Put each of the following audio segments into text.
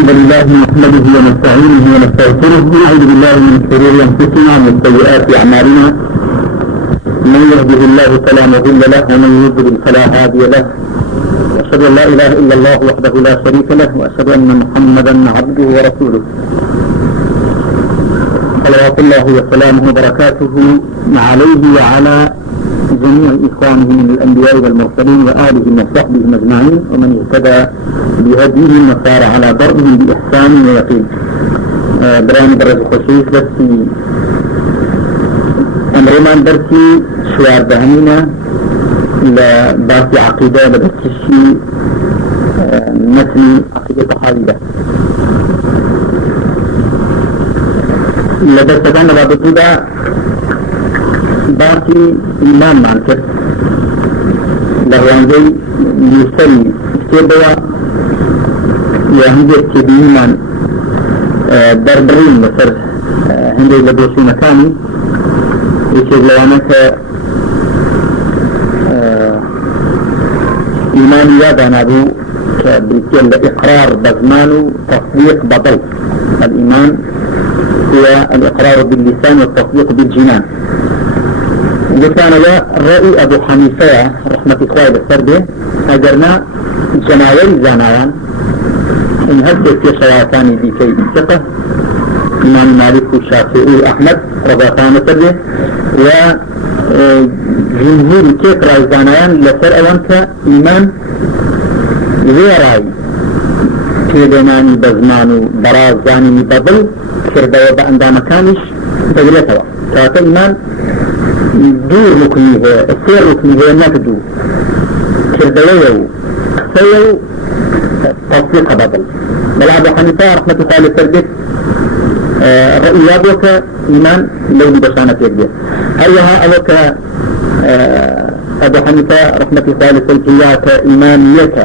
الحمد لله نحمده ونستعينه ونستغفره ونعوذ بالله من شرور انفسنا ومن سيئات اعمالنا من يهده الله فلا مضل له ومن يضلل فلا هادي له واشهد ان لا اله الا الله وحده لا شريك له واشهد ان محمدا عبده ورسوله صلوات الله وسلامه وبركاته عليه وعلى جميع إخوانه من الأنبياء والمرسلين وآلهم وصحبهم أجمعين ومن اهتدى بهديهم وسار على ضربهم بإحسان ويقين. براني برز خصوص درسي أمرمان درسي چوارده لباسي عقيدة لبسي مثل عقيدة حاوية لبسكان بابتودا باقي إيمان معنكر لهوانجي يسلي استيبوا يهندي اتبيمان دربرين مصر هندي لدوشي مكاني يشير لوانك إيماني يادانا بو كبريتين لإقرار بزمان تصديق بطل. الإيمان هو الإقرار باللسان والتصديق بالجنان. وكان رأي أبو حنيفة رحمة الله بالسرده أجرنا جماعي زانايان إن هذا في شواتاني بكي الثقة إمام مالك والشافعي وأحمد رضاطان السرده وجمهور كيف رأي زانايان لسر أوانك إيمان غيراي كيدناني بزمانو براز زاني بضل كردوا بأندام كانش تجلسوا كاتا إيمان دور ركنيه السير ركنيه نقدو كردويه سيو تصديق بضل بل أبو حنيفة رحمة الله السردك رأيابك إيمان لولي بشانة يجب أيها أبوك أبو حنيفة رحمة الله السردك إيمانيك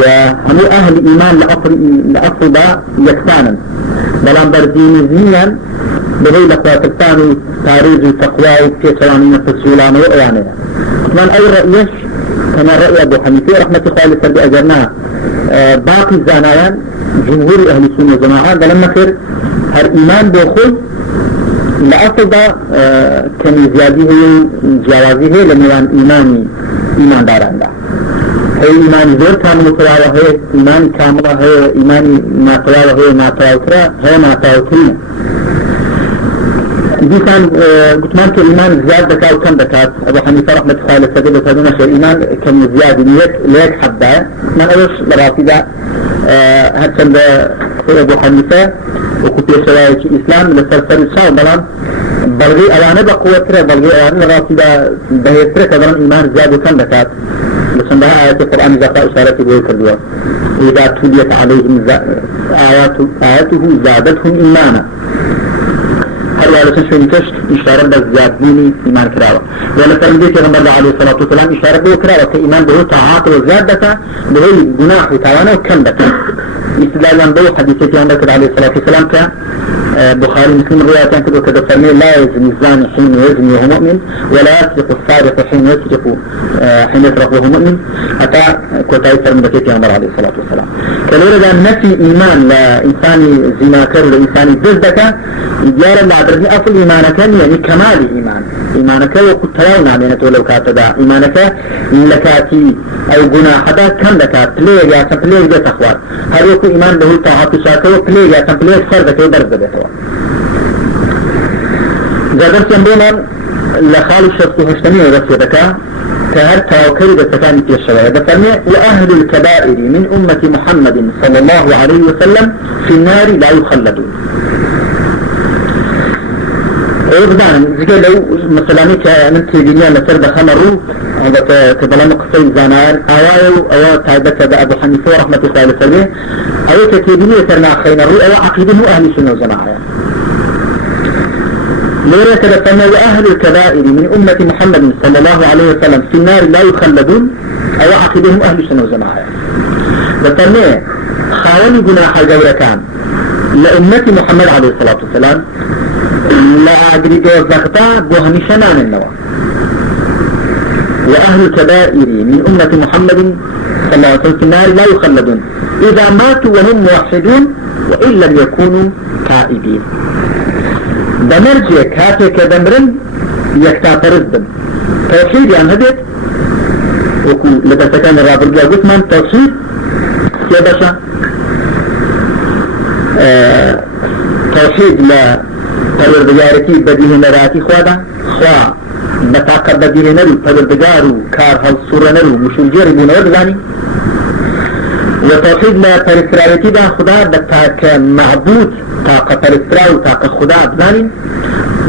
وهم أهل إيمان لأصل يكسانا بلان برزينيزيا بغي لقواتلتان تاريخ التقوى في سوانين السلام وإعانها من أي رأيش كما رأي أبو حنيفة رحمة الله السردك أجرناه باقي الزانايان جمهور أهل السنة والجماعة لما خير هر إيمان بيخل لأصل دا كان زياديه جوازيه لميان إيمان داران دا هي إيمان زور كامل قراوة هي إيمان كاملة هي إيمان ما قراوة هي ما قراوترا هي ما قراوترين دي كان قلتمان كإيمان زياد دكا وكم دكات أبو حنيفة رحمة الله السردك بتدون شيء إيمان كم زياد ليك حبدا ما أوش لراتي دا هاتشان دا أبو حنيفة وكتير شوائك إسلام لسلسل الشاو بلان بلغي أوانه بقوتره بلغي أوانه لراتي دا بهيتره كبران إيمان زياد وكم دكات لسن بها آيات القرآن زاقا إشارة بيه كردوا إذا تليت عليهم آياته زادتهم إيمانا هل وعلى شوينكش إشارة بالزيادين إيمان كراوه ولا فرمدي كغمبر عليه الصلاة والسلام إشارة به كراوه كإيمان به تعاقل وزيادة به جناح وتعوانه وكم دكا استدلالا به حديثة غمبر عليه الصلاة والسلام بخاري مسلم الرواية كده كده فرمي لا يزني الزاني حين يزني وهو مؤمن ولا يسرق السارق حين يسرق وهو مؤمن حتى كنت فرمي بكيت غمبر عليه الصلاة والسلام كالورد أن نفي إيمان لإنسان زناكر لإنسان جزدك إجارة لعبرني أصل إيمانك يعني كمال إيمانك وقد تلاونا علينا ولو كاتدا إيمانك لكاتي أو جناح دا كم دكات بليغا سبليغا تخوار هل يكون إيمان به طاعات شاكو بليغا سبليغ فردك يدرد بيتوا جادر سنبونا لخالي الشخص هشتمي ورسيدك كهر توكري بسكاني في الشوارع بفرمي وأهل الكبائر من أمة محمد صلى الله عليه وسلم في النار لا يخلدون ويبدان زي لو مثلا كنتي دنيا مثل بخمرو هذا كبلان قصي زانان أو تايبت أبو حنيفة رحمة الله عليه أو كتيبية سرنا خينا الرؤى أو عقيدة أهل السنة والجماعة لذلك لفنا وأهل الكبائر من أمة محمد صلى الله عليه وسلم في النار لا يخلدون أو عقيدهم أهل السنة والجماعة لفنا خاوني جناح الجورة كان لأمة محمد عليه الصلاة والسلام لا أدري وزغتا بوهمي شنان النوى وأهل الكبائر من أمة محمد صلى الله عليه وسلم في النار لا يخلدون إذا ماتوا وهم موحدون وإن لم يكونوا تائبين دمرجك هاتك دمرن يكتاترزدن توحيد يعني هديت وكو لبسكان الرابر جاء قلت من توحيد يا باشا توحيد لا پروردگارتی بدیه نراتی خوادا خوا بطاقه بدیه نرو پروردگارو کار هل سوره نرو مشنجر بونور بزانی و توحید لا پرستراتی دا خدا بطاقه معبود طاقه پرسترا و طاقه خدا بزانی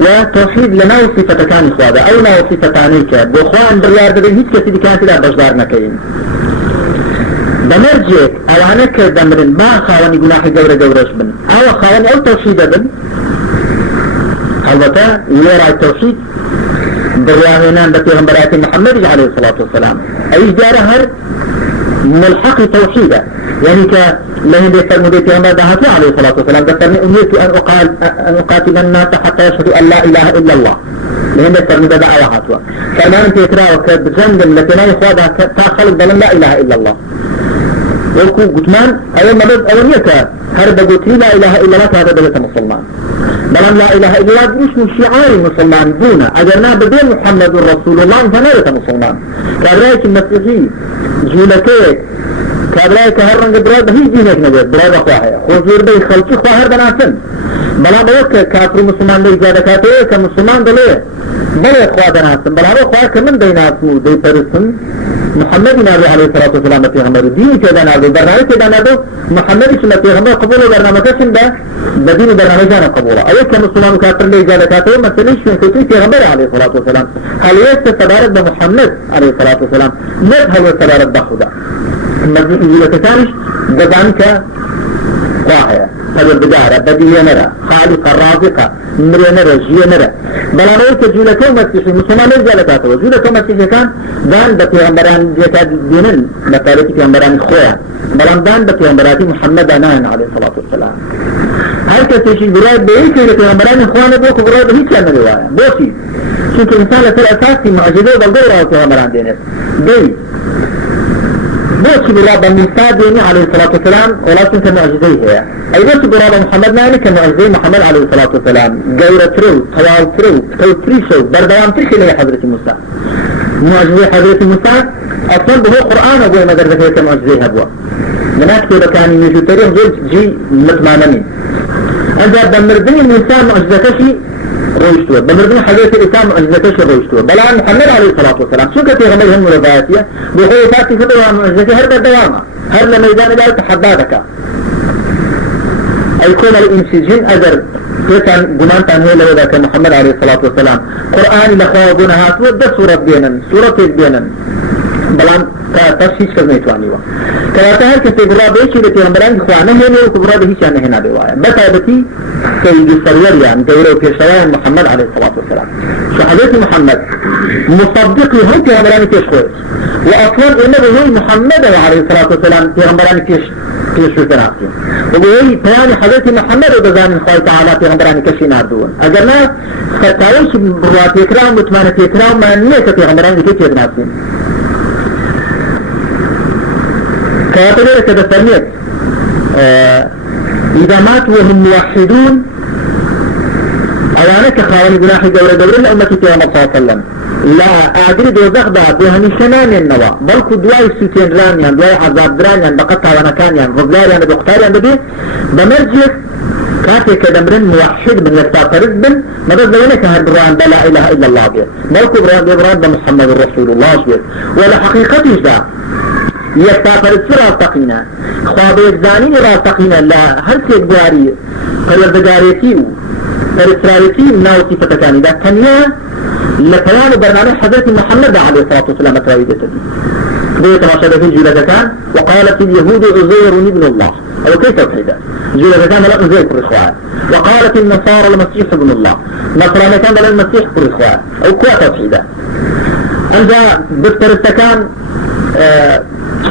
و توحید لناو صفتکانی خوادا او ناو صفتانی که بو خواه اندریار دبین هیچ کسی دیکانتی دا بجدار نکین بمرجك اوانك دمرن ما خاوني گناحي جورش بن او خاوني او توحيد بن البته يرى التوحيد بريانان بتيغمبرات محمد عليه الصلاة والسلام اي جاره هر ملحق توحيدا يعني لهم بيستلموا بيتيغمبر دهاتي عليه الصلاة والسلام بيستلموا أميرت أن أقاتل الناس حتى يشهدوا أن لا إله إلا الله لهم بيستلموا بدعا وحاتوا كمان تيكراوه كبجندم لكنا يخوضها تاخلق بلن لا إله إلا الله وكو قتمان أول مدد أوليك هرب قتلي لا إله إلا الله هذا بلت مسلمان بلن لا إله إلا الله مش من شعار المسلمان دون أجرنا بدين محمد رسول الله انت نالت مسلمان كابرايك المسيحي جولكيك كابرايك هرنق براد هي دينك نجد براد أخواهي خوزور بي خلقي خواهر بناسن بلا بوك كافر مسلمان دي جادكاته كمسلمان دليه بلا أخواه بناسن بلا أخواه كمن ديناسو دي پرسن محمد نبي عليه الصلاة والسلام پیغمبر دین كده نادو برنامج كده نادو محمد اسم پیغمبر قبول برنامج كشن ده بدين برنامج جانا قبوله أول كمسلمان كافر لي جادكاته مسليش من كتير پیغمبر عليه الصلاة والسلام هل يستبارد بمحمد عليه الصلاة والسلام نذهب وستبارد بخدا المجيء يقول تكارش بذانك واحية هذا البدارة بديهية نرى خالق الرازقة مرية نرى جية نرى بلا نويت جولته مسيحي مسلمان ليس جالكاته جولته مسيحي كان دان بطيغمبران جيكاد دينن بطارتي بطيغمبران خويا بلان دان بطيغمبراتي محمد ناين عليه الصلاة والسلام هل كسيشي براي بيكي بطيغمبران اخوانا بوكو براي بهي كان رواية بوشي چونك انسان في الاساسي معجزة وبالدورة بطيغمبران دينت بي بوشي برابا موسى ديني عليه الصلاة والسلام ولا كنت معجزة هي أي بوشي برابا محمد نايني كمعجزة محمد عليه الصلاة والسلام قيرة ترو طوال ترو ترو تريشو بردوام تريشي لي حضرة موسى معجزة حضرة موسى أصلا بهو قرآن أبوه مدرسة كمعجزة هبوه مناك كده كان يجو تاريخ جلد جي مطمئنين أنت بمردني موسى معجزة كشي رويشتوه بمردني حضرة الإسلام معجزة كشي رويشتوه بلا محمد عليه الصلاة والسلام شو كتير غميهم مرضاتية بحيث تاتي فتوها معجزة هرب الدوامة هرب ميدان لا تحدادك أي كون الإنسجين أجر كان قمانتان هي لو ذاك محمد عليه الصلاة والسلام قرآن لخوابون هاتوا ده سورة بينن سورة بينن بلان تفسير كذا توانيوا كلاته هر كسي برا بيشي لتي همبران خوانه هنه وكبرا بهي شانه هنا دوايا بطابتي سيد السروريان دولة وكيشوان محمد عليه الصلاة والسلام شو حديث محمد مصدق هم في همبران كيش خوش وأطول إنه هو محمد عليه الصلاة والسلام في همبران كيش وتناقين وبهي بيان حديث محمد وبزان الله تعالى في همبران كيش ناردون أجرنا فتاوش بروات يكرام وتمانة يكرام ما نيكة في همبران كيش يتناقين كاتبه كده ترميت إذا ماتوا وهم موحدون أوانك خاوني جناحي دورة لأمتي تيامة صلى الله عليه وسلم لا أعدل دوزخ ده بوهني شنان النوا بلكو دواي سوتين رانيان دواي عذاب درانيان بقطع ونكانيان غزلاريان بدوختاريان بدي بمرجك كاتي كدمرن موحد من يستعطرد بن مدد ذلك هالبران لا إله إلا الله بيه بلكو بران بمحمد رسول الله بيه ولا حقيقتي ده يستعطرد في راستقينا خواب يجزانين راستقينا لا هل سيدواري فالوزداريتيو فالإسراريتيو ناوتي فتكاني ده تنيا لكيان برنامج حضرت محمد عليه الصلاة والسلام تراويدته دي تماشى في جولة كان وقالت اليهود عزير ابن الله أو كيف توحيدا جولة كان لا عزير بالإخوان وقالت النصارى المسيح ابن الله نصراني كان لا المسيح بالإخوان أو كوا توحيدا عند بالترستكان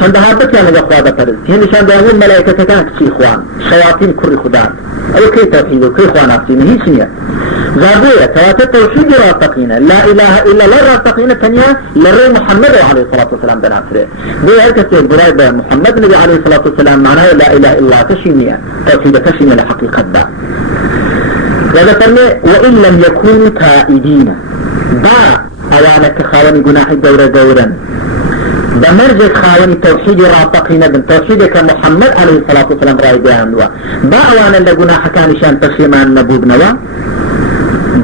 عندها بكى من أخوة بكرز هنا شان داول ملائكة كان كشي إخوان شياطين كل خدان أو كي توحيد وكي إخوان أفتين هي شنية زابوية كواتا توحيد راسقينة لا إله إلا الله راسقينة ثانية للري محمد عليه الصلاة والسلام بناصره بو هالكسي برايبة محمد النبي عليه الصلاة والسلام معناه لا إله إلا الله تشينية توحيد تشينية لحقيقة دا هذا فرمي وإن لم يكونوا تائبين با أوانا كخاوني قناح دورا بمرجع خاوني توحيد راسقينة بن توحيدك محمد عليه الصلاة والسلام رأي بيان دوا با أوانا لقناح كان شان تشيمان نبوب نوا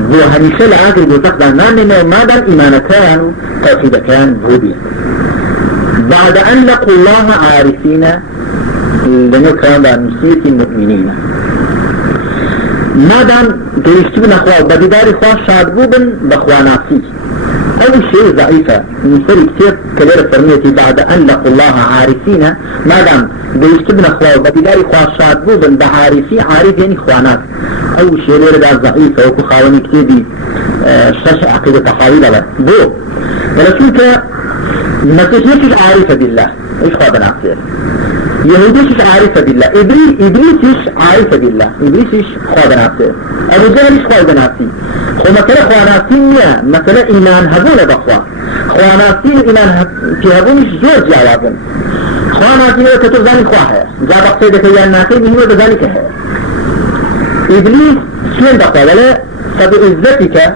بو همیشه لعاقل دوزخ دانانه ومادام إيمانتان توحيدتان بودي بعد أن لقوا الله عارفين لنكرم بمسيح المؤمنين مادام دوشتبن أخوة وبددار أخوة شادبوبن بأخواناتي أول شيء ضعيفة مثل كتير كبير فرميتي بعد أن لقوا الله عارفين مادام دوشتبن أخوة وبددار أخوة شادبوبن بعارفي عارف يعني أخوانات أول شيء ليرة ضعيفة وكو خاوني كتيبي شاشة عقيدة tahawi لها بو ولكنك مسيحيش عارفة بالله ايش خوابنا عصير يهوديش عارفة بالله إبليسيش عارفة بالله إبليسيش خوابنا عصير أبو جهلش خوابنا عصير خو مثلا خواناسين مثلا إيمان هبون بخوا خواناسين إيمان في هبونش زور جاوابن خواناسين كتب ذلك خواهي جاب أقصيدك يا الناقي مهم بذلك هي إبليس شين دقوا ولا فبعزتك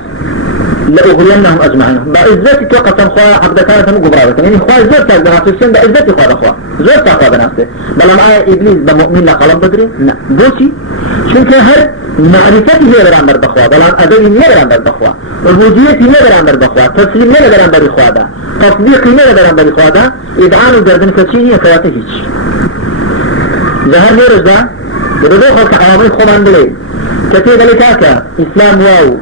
لأغوينهم أجمعين بعزتك قسم خواه عبد كانت هم قبرابة يعني خواه زرت بنفسه شين بعزتي خواه بخواه زرت خواه بنفسه بل معايا إبليس بمؤمن لقلب بدري لا بوشي شنك هر معرفتي هي برامبر بخواه بل أدوي هي برامبر بخواه وجوديتي هي برامبر بخواه تسليم هي برامبر بخواه ده تصديقي هي برامبر بخواه ده إدعان وجردن كتشي هي كواته هيش ظهر هيرج ده بدو خلق عوامي خوان بلي كتير لكاكا إسلام واو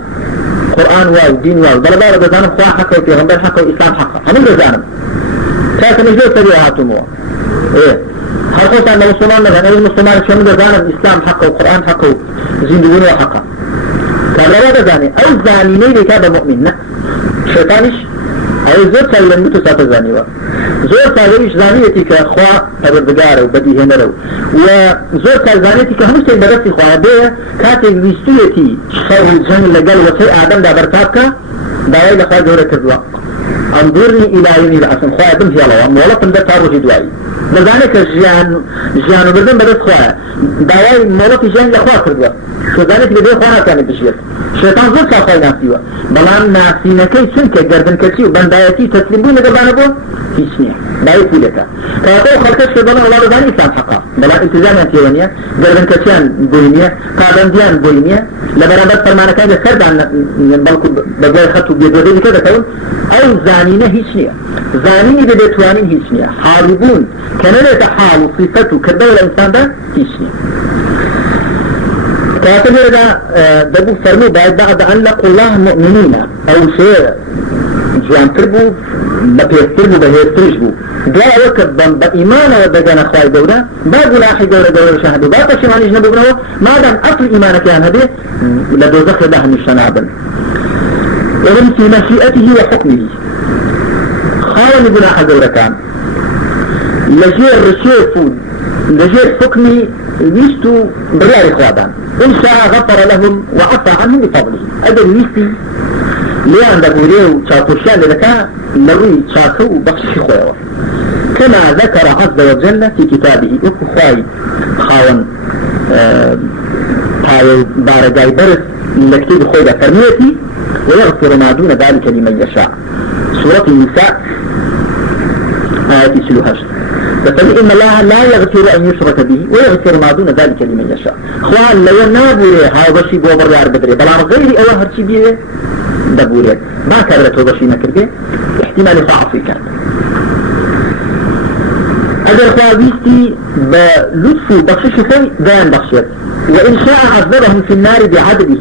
قرآن واو دين واو بلبارة بزانم خواه حقا وفيغمبر حقا وإسلام حقا همين بزانم كاكا مجدو تبيعاتهم هو ايه هل خوصا أن المسلمان مثلا أي المسلمان شو من بزانم إسلام حقا وقرآن حقا وزندقون حقا كابلوا بزاني أو زانيني لكابا مؤمن نا شيطانش أو زور ساوي لنبتو ساتا زانيوا زور ساويش زانيتي كخواه أبردقاره وبديه نرو وزور ساوي كهمشتي برسي خواه بيه كاتي ويستويتي شر الجن لقل وصي آدم دا برتابك داوي لخواه جورة كردوا انظرني إلى يومي العصم خواه بن في الله مولطن دا تاروجي دوائي بذلك جيانو بردن بدس خواه داوي مولطي جيان لخواه كردوا كذلك لدي خوانا كانت بشير شيطان زور ساخواه ناسيوا بلان ناسينكي سنك جردن كتشي وبندايتي تسلمون لقبانا بو فيشنيا بايتي لك كاتو خلقش في بلان الله رضاني إسلام حقا بلان التزامات يوانيا جردن كتشيان بوينيا قادنديان بوينيا لبرابط فرمانا كان يسرد عن ينبالكو بقاي خطو بيدودي كده كون أو زانينة هيشنيا زانيني بديتوانين هيشنيا حاربون كان يتحال صفته كالدولة الإنسان ده هيشنيا كاتب هذا دبو فرمي بعد أن لقوا الله مؤمنين أو شيء جوان تربو بپیر تربو بهیر ترشبو دعا وكب بإيمان ودقان أخوائي دورة باقوا لاحي دورة شهدوا باقوا شمانيش نبقناه ما دام أصل إيمانك يعني هذه لدوزخ لهم الشنابا ومن في مشيئته وحكمه خاوني بناح دورة كان لجير رشيف لجير حكمي ويستو بريار إخوابان إن شاء غفر لهم وعفى عنهم بفضله أدر ويستي ليان دقوريو شاكوشان لذكا لروي شاكو بخشي خواه كما ذكر عز وجل في كتابه أخوائي خاون هاي بارجاي برس لكتب خواه فرميتي ويغفر ما دون ذلك لمن يشاء سورة النساء آياتي سلوهاش فقال إن الله لا يغفر أن يشرك به ويغفر ما دون ذلك لمن يشاء خواه لو نابوري هاي بشي بوبر يار بدري بلان غيري أوه هرشي بيه دبوريت ما كبرت وبشي نكرده احتمال ضعفي كان اگر خواهيستي بلطف بخشش في دان بخشت وإن شاء عذبهم في النار بعدده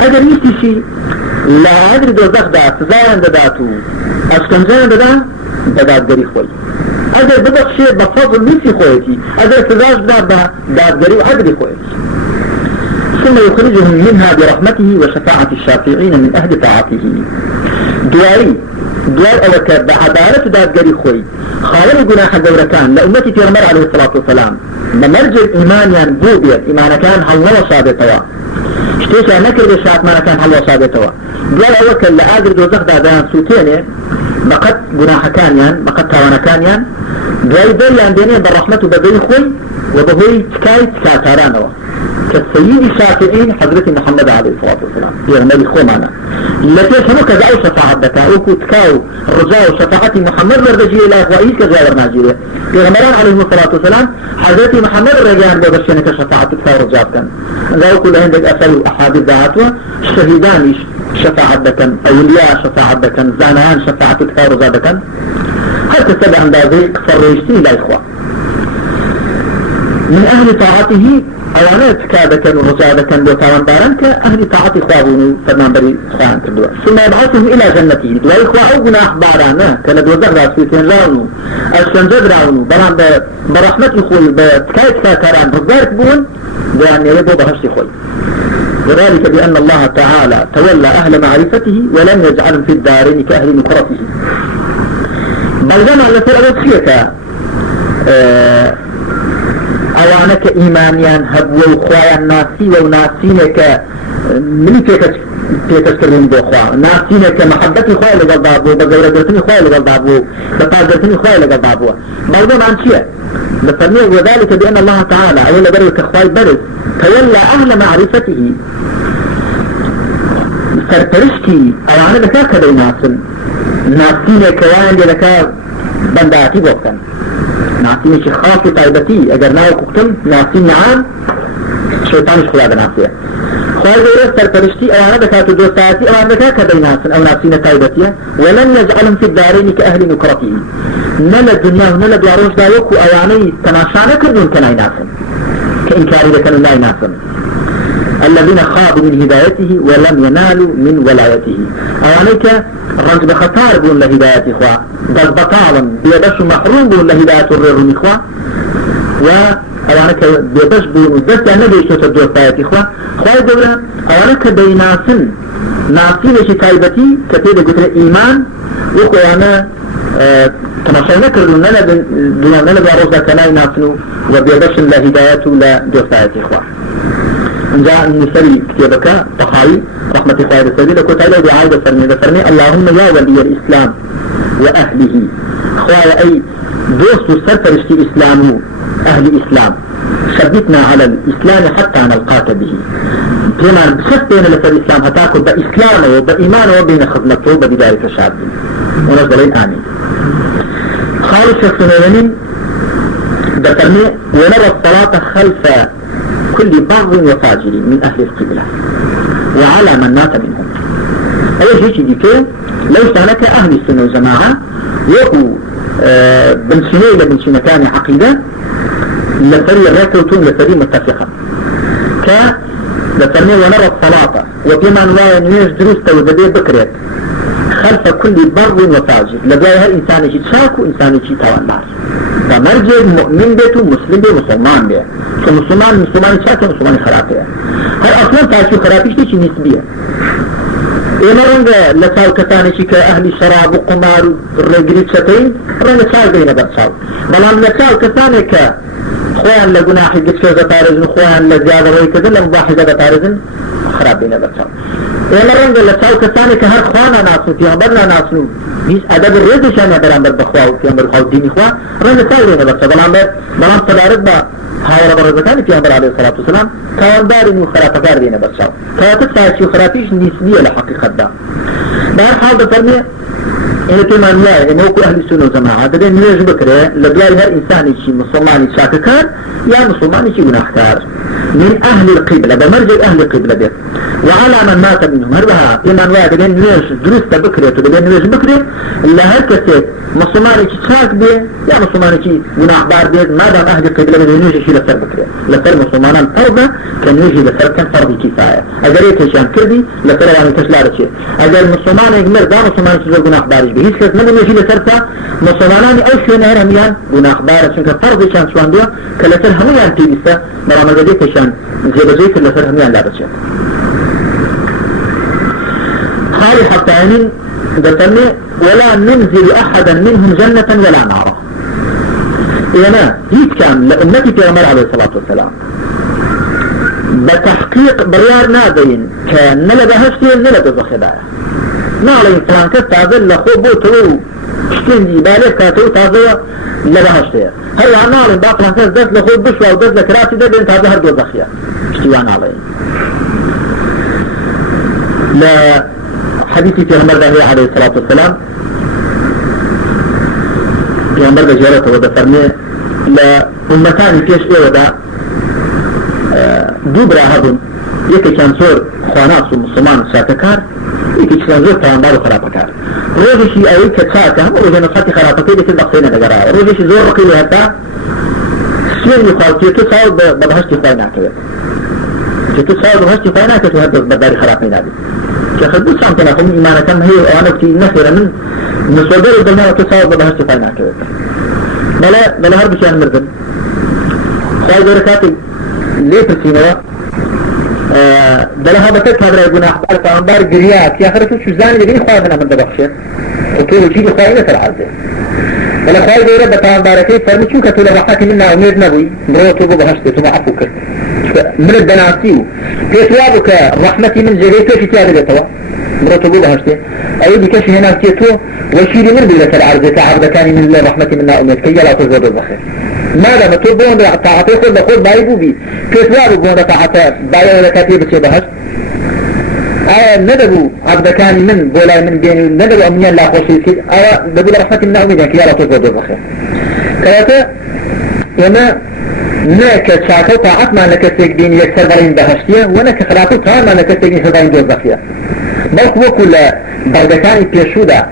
اگر يستي شيء لا عدر دوزخ دا سزايان داداتو اشكنجان دادا دادات قري خوي اگر ببخشي بفضل نفسي خويتي اگر سزاش دا دادات قري وعدري خويتي ثم يخرجهم منها برحمته وشفاعة الشافعين من أهل طاعته دعاء أوكا بعدالة داد قري خوي خالي قناح الدورتان لأمتي تيرمر عليه الصلاة والسلام بمرجع إيمانيان بوبيت إيمان كان هلو صابتوا شتيشا نكر بشات ما كان هلو صابتوا قال أوكل لآجر دوزخ دادان سوتيني بقت جناح كانيان بقت توانا كانيان قال بيان ديني بالرحمة بدي خوي وبهي تكاي تكاتارانوا كالسيد الشافعين حضرة محمد عليه الصلاة والسلام يغنى بخو معنا التي شنو كذا شفاعة دكا وكو تكاو رجاء شفاعة محمد وردجي إلى أخوائي كذا ورناجيري يغنى عليه الصلاة والسلام حضرة محمد رجان ببشيني كشفاعة تكاو رجاء كان ذاو كل عندك أسأل أحاديث ذاتوا شهيدان شفاعة دكا أولياء شفاعة دكا زانان شفاعة تكاو رجاء دكا هل تتبع اندازي فريشتين لا إخوة من أهل طاعته أولا تكادكا ورجادكا بوتاوان دارن كأهل طاعة إخوابون فرمان بري إخوان كردوا ثم يبعثهم إلى جنته دوا إخوة أو قناح بارانا كالدو زغرا سويتين راونو الشنجد راونو بران برحمة إخوي بتكايتكا كاران بزارك بون يعني يبو بهشت إخوي وذلك بأن الله تعالى تولى أهل معرفته ولم يجعلهم في الدارين كأهل مكرته بل جمع لسر أول خيكا اوانك ايمانيان هبوا وخوايا ناسي وناسينك مني تيكسكرين بو خوا ناسينك محبتي خوايا لقل بابو بقورتني خوايا لقل بابو بطاقتني خوايا لقل بابو موضوع عن شيء بسميه وذلك بأن الله تعالى اولا بريك خواي برز تولى اهل معرفته سرپرشتي اوانك بكاكا دي ناسينك وان لك بنداتي بوكتن ناسين شي خاصة طيبتي اگر ناو كوكتم ناسين نعام شيطان شخلا بناسيه خواهي غير سرپرشتي اوانا بكاتو دوستاتي اوانا بكاكا بيناسن او ناسين طيبتي ولن يجعلهم في الدارين كأهل نكرته نلا الدنيا ونلا بياروش داوكو اواني تناشانا كردون كناي ناسن كإنكاري لكنوا ناي ناسن الذين خابوا من هدايته ولم ينالوا من ولايته اوانيك رنج بخطار بون لهداية إخوة بل بطالا بيبش محروم بون لهداية الرغم إخوة وأوانك بيبش بون دست يعني بيشوت الدوستاية إخوة خواهي دولة أوانك بيناسن ناسين شكايبتي كتير قتل إيمان وقوانا تماشينا كردون لنا بأروزا كناي ناسنو وبيبش لهداية لدوستاية إخوة جاء النسري كتابك tahawi رحمة الله السبيل كنت عليه بعايدة فرمي اللهم يا ولي الإسلام وأهله خوايا أي دوست سرفرشتي إسلام أهل إسلام شبتنا على الإسلام حتى نلقاك به بما بسطين لفر الإسلام هتاكل بإسلام وبإيمان وبين خدمته وبداية الشعب ونزلين آمين خالص شخصنا ذكرني ونرى الصلاة خلف كل بر وفاجر من أهل القبلة وعلى من مات منهم أي شيء ديكي لو كانك أهل السنة والجماعة يقو بن سنة كان عقيدة لفري راكوتون لفري متفقا لفرمي ونرى الصلاة وبما نوايا نيش دروسته وذبيه بكريت خلف كل بر وفاجر لقاها إنسان شي تشاك وإنسان شي توانار فمرجع مؤمن بيته مسلم بيه مسلمان بيه فمسلمان شاك ومسلمان خراب بيه هل أصلا تاشو خرابيش ديشي نسبية إما رنجا لساو كتانشي كأهل شراب وقمار الرقريب شتين رنجا شاك بينا بأساو بلان لساو كتاني خوان لقناحي قدشو بطارزن خوان لزيادة ويكذن لمباحي بطارزن خراب بينا بأساو إما رنجا لساو كتاني كهر خوانا ناسو في عبرنا ناسو بيس أدب الرزي شانا بران بالبخواو في عمر خواو ديني خوا رنجا شاك بينا بأساو بلان تبارد با هاورا برزتاني في عمر عليه الصلاة والسلام كان دارين وخرافكار بينا بأساو كانت تاشي خرافيش نسبية لحقيقة دا بهر حال بفرمي إنه كمان وياه إنه كو أهل السنة والجماعة دبين نيج بكرة لقلاي هر إنساني شي مسلماني شاككار يا مسلماني شي گناهكار من أهل القبلة بمرجع أهل القبلة بيت وعلى من مات منهم هربها كمان وياه دبين نيج درست بكرة دبين نيج بكرة إلا هر كسيت مسلماني شي شاك بيه يا مسلماني شي گناهبار بيت ما دام أهل القبلة بدين نيج شي لسر بكرة لسر مسلمانان فرضا كان نيجي لسر كان فرضي كفاية أجر يتشان كردي لسر واني تشلارة شي أجر مسلمان يقمر دا مسلمان شي گناهبارش بهيش كس من يجي لسرتا مسلمانان أو شو نهر هميان گناهبار شنك فرضي شان شوان دوا كلسر هميان تيبستا مرامل بدي تشان زيبزي كلسر هميان لا بشان خالي حتى عنين دتني ولا ننزل أحدا منهم جنة ولا نارا انا هيك كان لأمتي في عمر عليه الصلاة والسلام بتحقيق بريار نادين كان نلا بهشتي نلا بزخدايا نالين فلان كس تازه لخو بوتو شتندي بالك كاتو تازه لبهشتي هلا نالين با فلان كس دس لخو بشوا ودس لكراسي ده بين تازه هردو زخيا اشتيان عليه لا حديثي في عمر عليه الصلاة والسلام في عمر جارته ودفرني لأمتاني فيش ايه ودا دوبرا هبون یکی كان زور خواناس و مسلمان ساتكار یکی كان زور تاوانبار و خرابكار روزشي اوي كتساكا هم روزي نصاتي خرابكي لكي بقصينا دقراء روزشي زور رقيلي هدا سوين يخالطي تو ساول ببهشتي خواهنا كده تو ساول ببهشتي خواهنا كده وهدو بداري خرابين هذه كخدو سامتنا خم إيمانا كم هي وانا كتي نخيرا من مسودر الدنيا تو ساول ببهشتي خواهنا كده بلا هرب شان مرزن خواهي دوركاتي ليه تسينوا بلا هذا تك هذا الجناح فأنبار جريات يا أخي شو زاني اللي خواهنا من دبخشة وكيف يجي خواهنا في العرض بلا خواهي دورة بتأنبار كيف فرمي شو كتولا بحاكي منا أمير نبوي مروتو ببهشته ثم عفوك من الدناسيو كيتوابك رحمتي من جريته في تيابي لتوا مروتو ببهشته أي بكش هنا كيتو وشيري من بلة العرض تعرض كان من رحمتي منا أمير كي لا تزود البخير ماذا ما تبون تعاطي خود بايبو بي كيتوابو بون تعاطي بايو لكاتي بسي بهشت ندبو عبد كان من بولا من بين ندبو أمنيا لا خوشي كي دبو رحمتي منا أمير كي لا تزود البخير كلاتا وما ناك شاكو طاعت ما نكسك دين يكسر برين بهشتية وناك خلاتو طاعت ما نكسك دين سبعين جوز بخير بلك وكل بردكاني بيشودا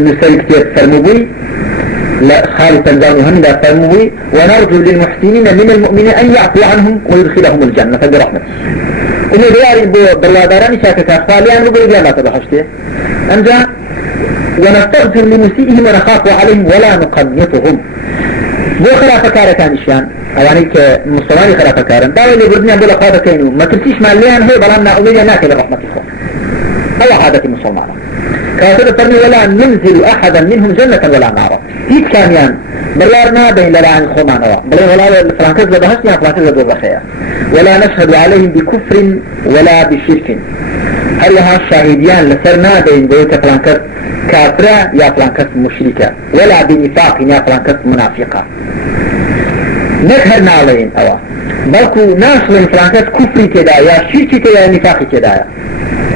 نسأل كتير فرموبي لا خالي تنزاني هندا فرموبي ونرجو للمحسنين من المؤمنين أن يعفو عنهم ويدخلهم الجنة برحمته إنه دياري بالواداراني شاكك أخوالي أنا بقول جامعة بهشتية أنجا ونستغفر لمسيئهم ونخاف عليهم ولا نقنطهم بو خلافة كارة كانشيان يعني كمسلماني خلافة كارن داوي اللي بردنيا بولا خلافة كينو ما تلتيش ماليان هو بلامنا أمية ناكل رحمة الله أو عادة المسلمان كاتب فرمي ولا ننزل أحدا منهم جنة ولا نارا هيك كاميان برارنا بين للعن خمانوا بل ولا الفرانكز لبهشنا فرانكز لبهشيا ولا نشهد عليهم بكفر ولا بشرك هلها الشاهديان لسرنا بين بيت فرانكز كافرة يا فرانكز مشركة ولا بنفاق يا فرانكز منافقة نكهرنا عليهم أوا بلكو ناشر فرانكز كفر كدا يا شرك كدا يا نفاق كدا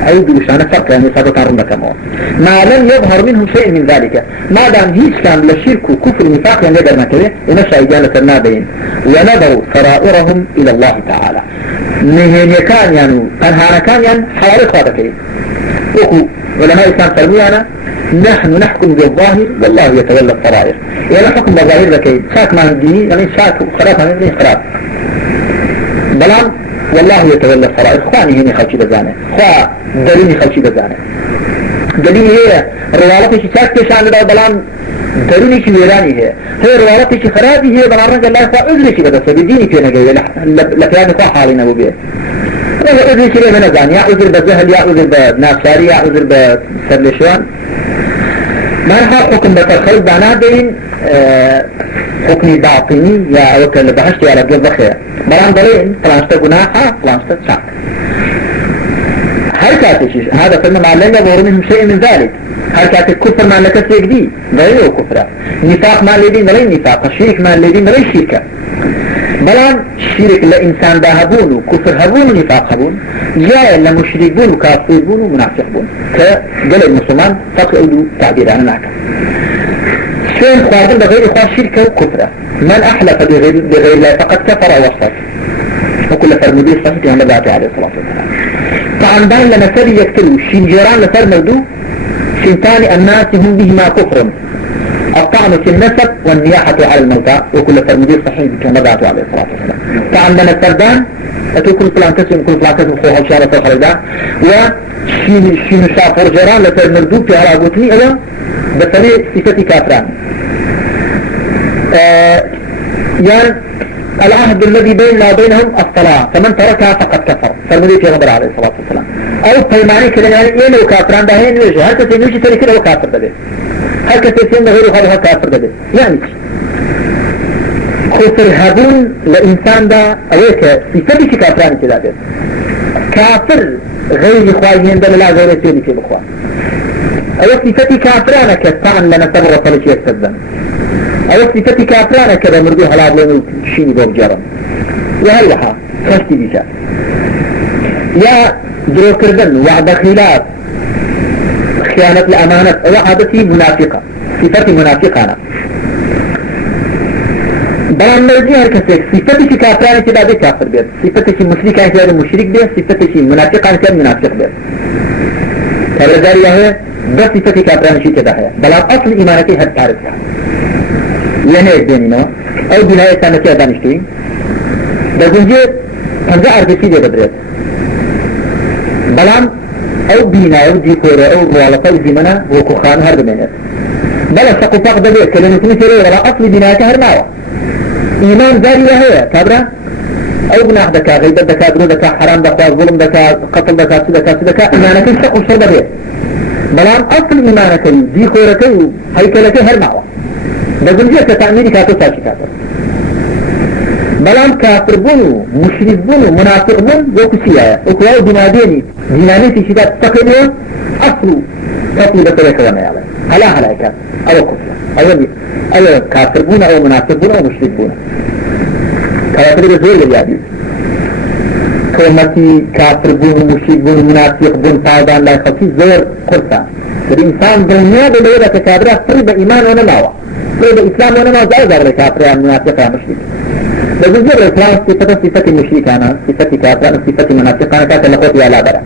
أي بلشان فرق يعني صادق عرضنا كمان ما لم يظهر منهم شيء من ذلك ما دام هيج كان للشرك وكفر ونفاق يعني نقدر نكره ونشأ إجالة النابين ونظروا سرائرهم إلى الله تعالى نهين كان يعني أنهانا كان يعني حوالي خواهد كريم وكو ولما الإسلام فرميانا نحن نحكم بالظاهر والله يتولى السرائر يعني حكم بالظاهر لكي شاك ما ديني يعني شاك خلاف من خلاف بلان والله يتولى السرائر خواني هني خلشي بزانه خوا دليني خلشي بزانه دليني هي روالتي شاك تشان دا بلان دليني شي ويراني هي روالتي شي خرابي هي بلان رجل الله خوا عذري شي بدس بديني فينا جاي لكيان خوا حالنا بو بيه عذري شي من زان يا عذر بجهل يا عذر بنافشاري يا عذر بسرلشوان ما رح حكم بترخيص بعناه بين حكمي باطني يا وكل بحشت يا رجل بخير بلان دلين فلانشتا قناحة فلانشتا شاك هل كاتشيش هذا فلما معلن يظهر منهم شيء من ذلك هل كاتش كفر ما لك سيكدي غيره كفر نفاق ما لدين غير نفاق شرك ما لدين غير شركة بلان شرك لإنسان باهبون كفر هبون نفاق هبون جاء لمشرك بون وكافر بون ومنافق بون كقل المسلمان فقعدوا تعبير عن معك سين خواردن بغير إخوان شركة وكفرة من أحلف بغير الله فقد كفر وصف وكل فرمودي صفت عن نباتي عليه الصلاة والسلام طبعا بان لما سري يكتلوا شنجيران لسر مردو شنتان الناس هم بهما كفر الطعن في النسب والنياحة على الموتى وكل فرمودي صحيح عن نباتي عليه الصلاة والسلام طبعا لما السردان أتو كل فلان كسم خوها وشارة الخلداء وشين شافر جيران لسر مردو في هرابوتني أيضا بسري صفتي كافران يعني العهد الذي بيننا وبينهم الصلاة فمن تركها فقد كفر فالمدير في غبر عليه الصلاة والسلام أو فالمعني كده يعني إيه لو كافران ده هين ويجه هل تسين يوشي تري كده وكافر ده هر كسيسين غير هذا كافر ده يعني كفر هبون لإنسان ده أويك صفتي كافران كده ده كافر غير إخواني هندل لا غير سيدي في الإخوان أو صفتي كافرانة كطعن لنا سبر وصلش يستدن أو صفتي كافرانة كده مردو حلاب لنو شيني بوب جرم وهلها خشتي بيشا يا درو كردن وعد خلاف خيانة الأمانة وعدتي منافقة صفتي منافقة بلان مرجي هر كسيك صفتي كافرانة كده دي كافر بيت صفتي مشركة كده مشرك بيت صفتي منافقة كده منافق بيت كبرداري هي بس صفتي كافرانة شي كده هي بلان أصل إيمانتي هر تعرفها لنه الدينينو أو بناية سامة كده دانشتوين بزنجي هنجا عرفشي دي بدريت بلان أو بينا أو ديكورة أو موالطة زمنا وكوخان هر بمينات بلا سقفاق دبيت كلمة مثيري ولا أصل بناية هرناوة إيمان ذاري وهي كابرا أو بناح دكا غيبة دكا درو دكا حرام دكا ظلم دكا قتل دكا سدكا سدكا إيمانك الشق الشرب به بلان أصل إيمانك ديكورك هيكلك هرناوة بزنجي كتعميري كاتو ساشي كاتو بلان كافر بونو مشرك بونو منافق بونو وكسيايا وكواو دماديني ديناني في شدات تقنية أصلو تطلب بطريقة ونيالي هلا كافر أو كفر أو كافر بونو أو منافق بونو أو مشرك بونو كافر بزور لليابي كومتي كافر بونو مشرك بونو منافق بونو طايبان لا يخصي زور كردستان الإنسان دنيا بليلة كابرة فريد إيمان ونماوة فريد إسلام ونماوة زائد على كافر منافق مشرك لازم جبر الإسلام صفة المشركانة صفة كافرانة صفة منافقانة كانت لقوتها لا برا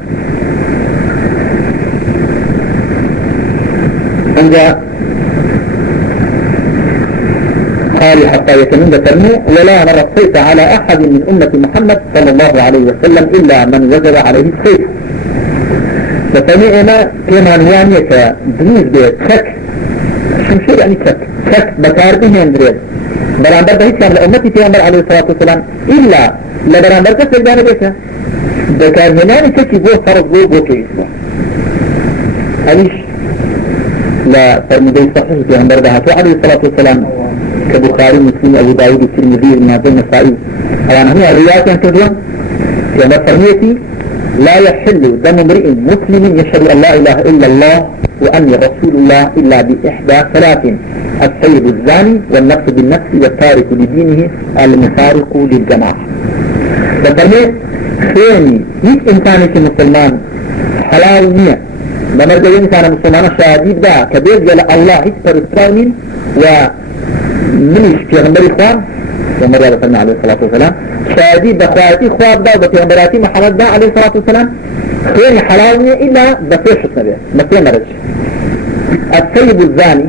عند قال حتى يتمنى ترمي ولا نرى السيف على أحد من أمة محمد صلى الله عليه وسلم إلا من وجب عليه السيف فسمعنا كما نوانيك بالنسبة شك شو يعني شك بكار بهم دريد برانبر ده كان لأمتي پیغمبر عليه الصلاة والسلام إلا لبرانبر كسر جانه بيسا دكار هناني كي بو فرض بو كي اسمه عليش لا فرمدي صحيح پیغمبر ده عليه الصلاة والسلام كبخاري مسلم أبو داود الترمذي النافع النسائي أولا هنا الروايات ينتظرون پیغمبر فرميتي لا يحل دم امرئ مسلم يشهد أن لا إله إلا الله وأني رسول الله إلا بإحدى ثلاث السيد الزاني والنفس بالنفس والتارك لدينه المفارق للجماعة فبرمي خياني هيك إنساني كمسلمان حلال نية بمرجع إنسان مسلمان شهاديد دا كبير جل الله هيك فرسرانين ومنش في غنبر إخوان ومرجع رسولنا عليه الصلاة والسلام شهاديد بخواتي خواب دا وفي غنبراتي محمد دا عليه الصلاة والسلام خياني حلال نية إلا بفيش حسنبه مثل مرج السيد الزاني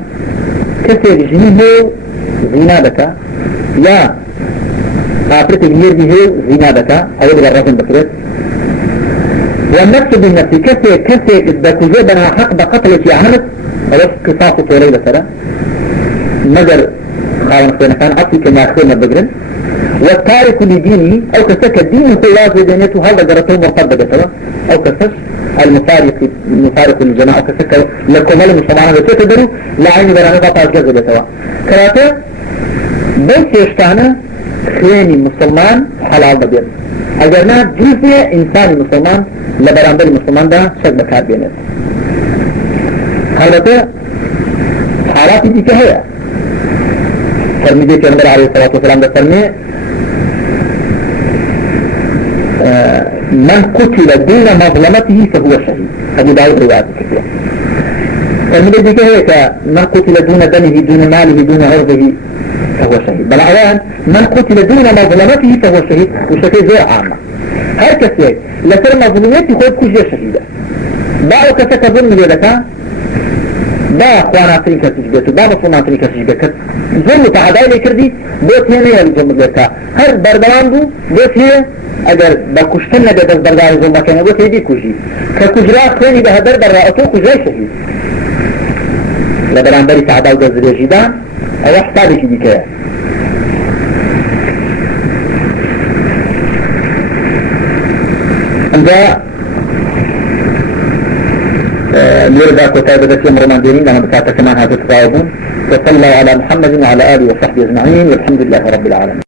كسر جنيه زنا بك يا قابلت جنيه به زنا بك أو بالرجل بكرت والنفس بالنفس كسر بكوجه بنا حق بقتل في عهد أو قصاص طولي بسرة مجر خالن خينا كان عطي كما خينا بقرن والتارك لدينه أو كسك الدين خلاص ودينته هذا جرته مرتبة بسرة أو كسك المفارق للجماعة كسك لكم ملم الشمعنا بسيطة لا عيني برانه قطعت جزء بسوا كراته بس يشتانا خياني مسلمان حلال ببير اگرنا جزء انساني مسلمان لبرانبر المسلمان ده شك بكار بينه البته حالاتي دي كهية فرميدي پیغمبر عليه الصلاة والسلام ده فرمي من قتل دون مظلمته فهو شهيد أبو داود روايات كثيرة فرميدي دي كهية من قتل دون دمه دون ماله دون عرضه فهو شهيد بل عوان من قتل دون مظلمته فهو شهيد وشهيد زور عامة هر كسي لسر مظلوميتي خود كجي شهيدة باعو كسك ظلم ليدكا با خواناترين كسجبتو با مصوماترين كسجبتو ظلم تعداي لكردي بوت هنا يلزم لك هر بردوان دو بوت هنا اگر با کشتن نبید از بردار ظلم کنه بوت هدي کجي ككجرا خيني بهدر براتو كجي شهيد لبران بري تعداي جزر يجيدان او احتاجي دي كده ليردا كتابة دسي مرمان دينين لما بكاتا كمان هذا تفاوضون وصلى الله على محمد وعلى آله وصحبه أجمعين والحمد لله رب العالمين.